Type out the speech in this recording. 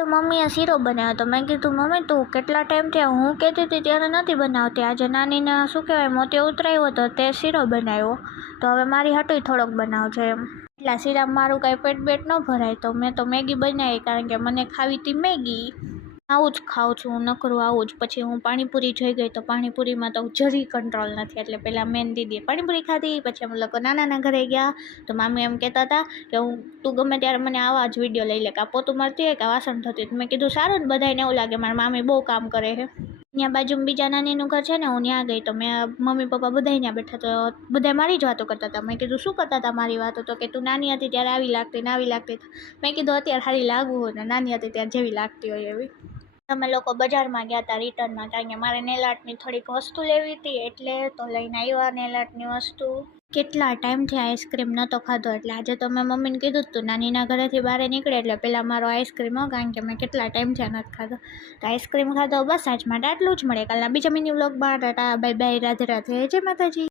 તો મમ્મીએ શીરો બનાવ્યો તો મેં કીધું મમ્મી તું કેટલા ટાઈમ થયા હું કહેતી હતી ત્યારે નથી બનાવતી, આજે નાનીને શું કહેવાય મોતે ઉતરાવ્યો તો તે શીરો બનાવ્યો તો હવે મારી હાટુંય થોડોક બનાવજો એમ. એટલા શીરામાં મારું કાંઈ પેટ બેટ ન ભરાય તો મેં તો મેગી બનાવી, કારણ કે મને ખાવી હતી મેગી. આવું જ ખાઉં છું હું, નકરું આવું જ. પછી હું પાણીપુરી જોઈ ગઈ તો પાણીપુરીમાં તો જરી કંટ્રોલ નથી, એટલે પહેલાં મેન દીદીએ પાણીપુરી ખાધી, પછી અમે લોકો નાનાના ઘરે ગયા તો મામી એમ કહેતા હતા કે તું ગમે ત્યારે મને આવા જ વિડીયો લઈ લે, કાં પોતું મારતી હોય કાં વાસણ થતી હોય. મેં કીધું સારું ને, બધાને એવું લાગે મારી મામી બહુ કામ કરે છે. ત્યાં બાજુમાં બીજા નાનીનું ઘર છે ને, હું ત્યાં ગઈ તો મેં મમ્મી પપ્પા બધા ત્યાં બેઠા તો બધા મારી જ વાતો કરતા હતા. મેં કીધું શું કરતા હતા મારી વાતો, તો કે તું નાની હતી ત્યારે આવી લાગતી ને આવી લાગતી. મેં કીધું અત્યારે સારી લાગવું હોય ને નાની હતી ત્યારે જેવી લાગતી હોય એવી. અમે લોકો બજારમાં ગયા હતા રિટર્નમાં, કારણ કે મારે નેલ આર્ટની થોડીક વસ્તુ લેવી હતી એટલે તો લઈને આવ્યા નેલ આર્ટની વસ્તુ. કેટલા ટાઈમથી આઈસ્ક્રીમ નહોતો ખાધો, એટલે આજે તો મેં મમ્મીને કીધું તું નાનીના ઘરેથી બહાર નીકળે એટલે પહેલાં મારો આઈસ્ક્રીમ હો, કારણ કે મેં કેટલા ટાઈમથી નથી ખાધો. તો આઈસ્ક્રીમ ખાધો બસ. આજ માટે આટલું જ. મળે કાલના બીજા મિની વ્લોગમાં. ટાટા બાય બાય, રાધે રાધે, જય માતાજી.